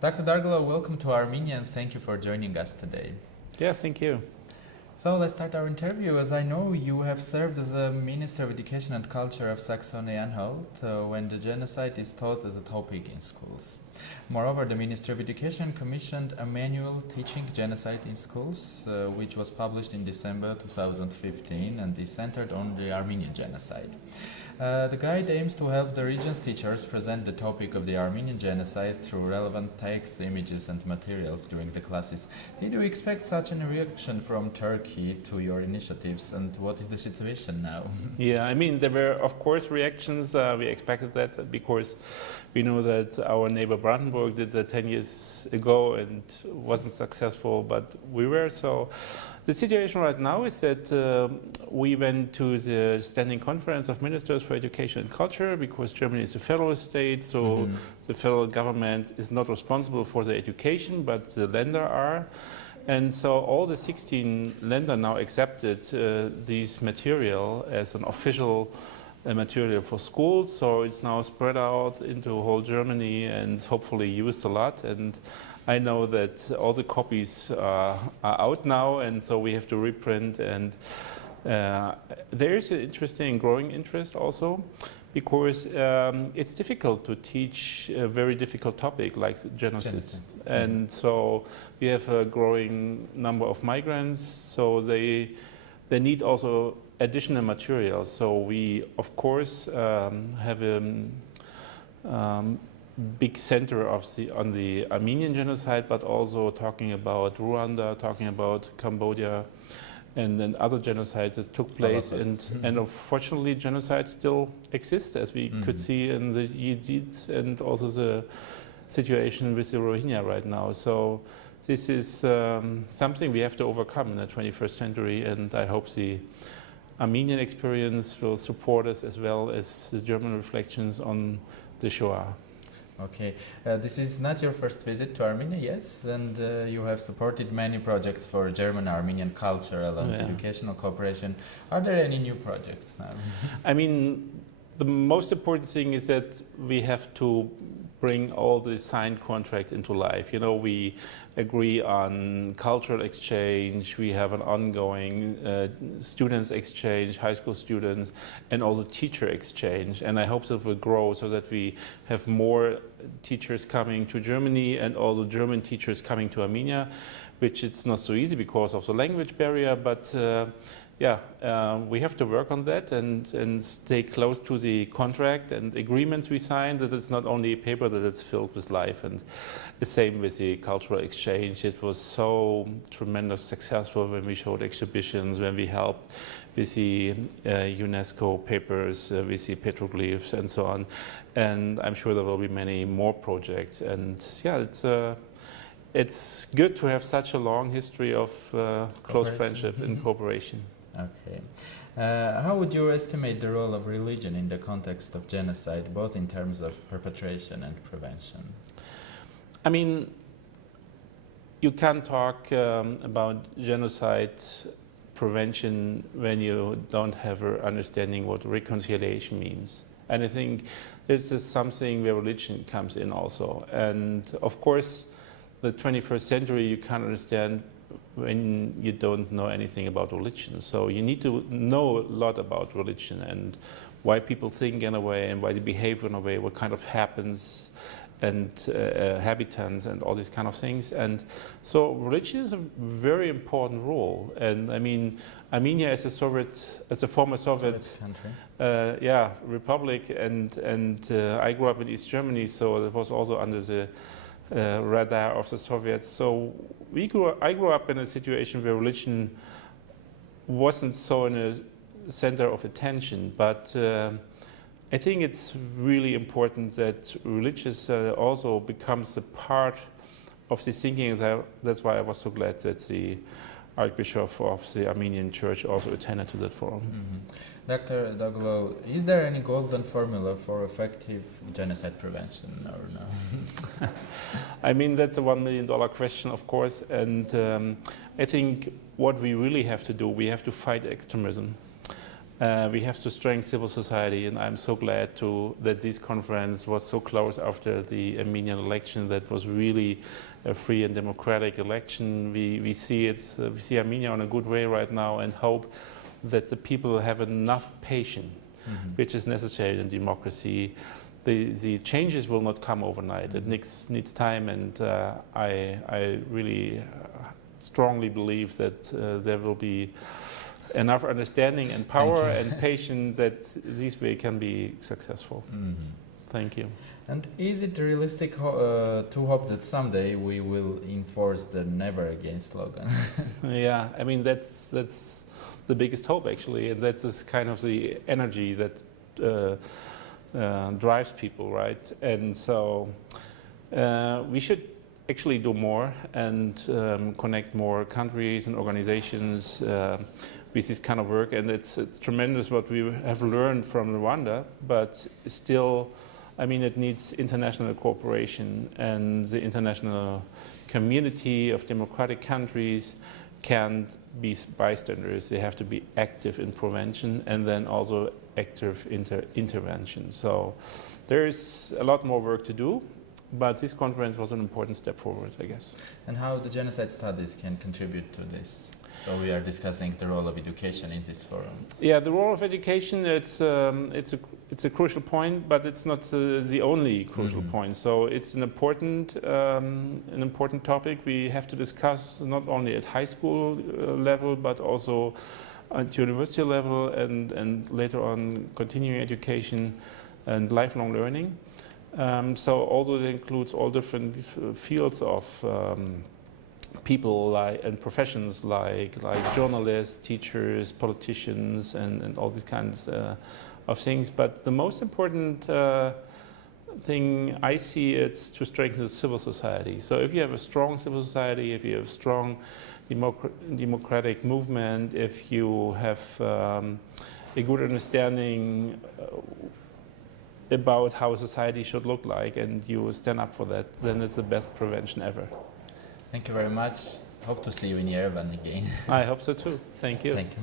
Dr. Dorgerloh, welcome to Armenia and thank you for joining us today. Yeah, thank you. So let's start our interview. As I know, you have served as a Minister of Education and Culture of Saxony-Anhalt when the genocide is taught as a topic in schools. Moreover, the Ministry of Education commissioned a manual teaching genocide in schools, which was published in December 2015 and is centered on the Armenian genocide. The guide aims to help the region's teachers present the topic of the Armenian genocide through relevant texts, images and materials during the classes. Did you expect such a reaction from Turkey to your initiatives, and what is the situation now? Yeah, I mean, there were of course reactions. We expected that because we know that our neighbor Brandenburg did that 10 years ago and wasn't successful, but we were. So the situation right now is that we went to the Standing Conference of Ministers for Education and Culture because Germany is a federal state, so the federal government is not responsible for the education, but the Länder are. And so all the 16 Länder now accepted this material as an official material for schools, so it's now spread out into whole Germany and hopefully used a lot. And I know that all the copies are out now, and so we have to reprint. And there is an interesting growing interest also, because it's difficult to teach a very difficult topic like genocide. And so we have a growing number of migrants, so they need also additional materials. So we, of course, have a big center on the Armenian genocide, but also talking about Rwanda, talking about Cambodia, and then other genocides that took place. And unfortunately, genocide still exists, as we could see in the Yazidis and also the situation with the Rohingya right now. So this is something we have to overcome in the 21st century, and I hope the Armenian experience will support us as well as the German reflections on the Shoah. Okay, this is not your first visit to Armenia, yes, and you have supported many projects for German-Armenian cultural and educational cooperation. Are there any new projects now? I mean, the most important thing is that we have to bring all the signed contracts into life. You know, we agree on cultural exchange, we have an ongoing students exchange, high school students, and also teacher exchange. And I hope that will grow so that we have more teachers coming to Germany and also German teachers coming to Armenia, which it's not so easy because of the language barrier, but we have to work on that and stay close to the contract and agreements we sign, that it's not only a paper, that it's filled with life. And the same with the cultural exchange. It was so tremendous successful when we showed exhibitions, when we helped with the UNESCO papers, with the petroglyphs and so on. And I'm sure there will be many more projects. And yeah, it's good to have such a long history of close friendship and cooperation. Okay. How would you estimate the role of religion in the context of genocide, both in terms of perpetration and prevention? I mean, you can't talk about genocide prevention when you don't have an understanding what reconciliation means. And I think this is something where religion comes in also. And of course, the 21st century you can't understand when you don't know anything about religion. So you need to know a lot about religion and why people think in a way and why they behave in a way, what kind of happens and habitants and all these kind of things. And so religion is a very important role. And I mean, Armenia as a former Soviet country, republic, and I grew up in East Germany, so it was also under the radar of the Soviets. So I grew up in a situation where religion wasn't so in a center of attention, but I think it's really important that religious also becomes a part of the thinking. That's why I was so glad that the Archbishop of the Armenian Church also attended to that forum. Dr. Dorgerloh, is there any golden formula for effective genocide prevention or no? I mean, that's a $1 million question, of course, and I think what we really have to do, we have to fight extremism. We have to strengthen civil society, and I'm so glad that this conference was so close after the Armenian election. That was really a free and democratic election. We see Armenia on a good way right now, and hope that the people have enough patience, which is necessary in democracy. The changes will not come overnight. It needs time, and I really strongly believe that there will be enough understanding and power and patience that this way can be successful. Thank you. And is it realistic to hope that someday we will enforce the "Never Again" slogan? Yeah, I mean that's the biggest hope actually, and that's kind of the energy that drives people, right? And so we should actually do more and connect more countries and organizations with this kind of work. And it's tremendous what we have learned from Rwanda, but still, I mean, it needs international cooperation, and the international community of democratic countries can't be bystanders. They have to be active in prevention and then also active intervention. So there's a lot more work to do, but this conference was an important step forward, I guess. And how the genocide studies can contribute to this? So we are discussing the role of education in this forum. Yeah, the role of education, it's a crucial point, but it's not the only crucial point. So it's an important topic we have to discuss, not only at high school level, but also at university level, and later on continuing education and lifelong learning. So also it includes all different fields of people and professions like journalists, teachers, politicians, and all these kinds of things. But the most important thing I see is to strengthen the civil society. So if you have a strong civil society, if you have strong democratic movement, if you have a good understanding about how society should look like, and you stand up for that, then it's the best prevention ever. Thank you very much. Hope to see you in Yerevan again. I hope so too. Thank you. Thank you.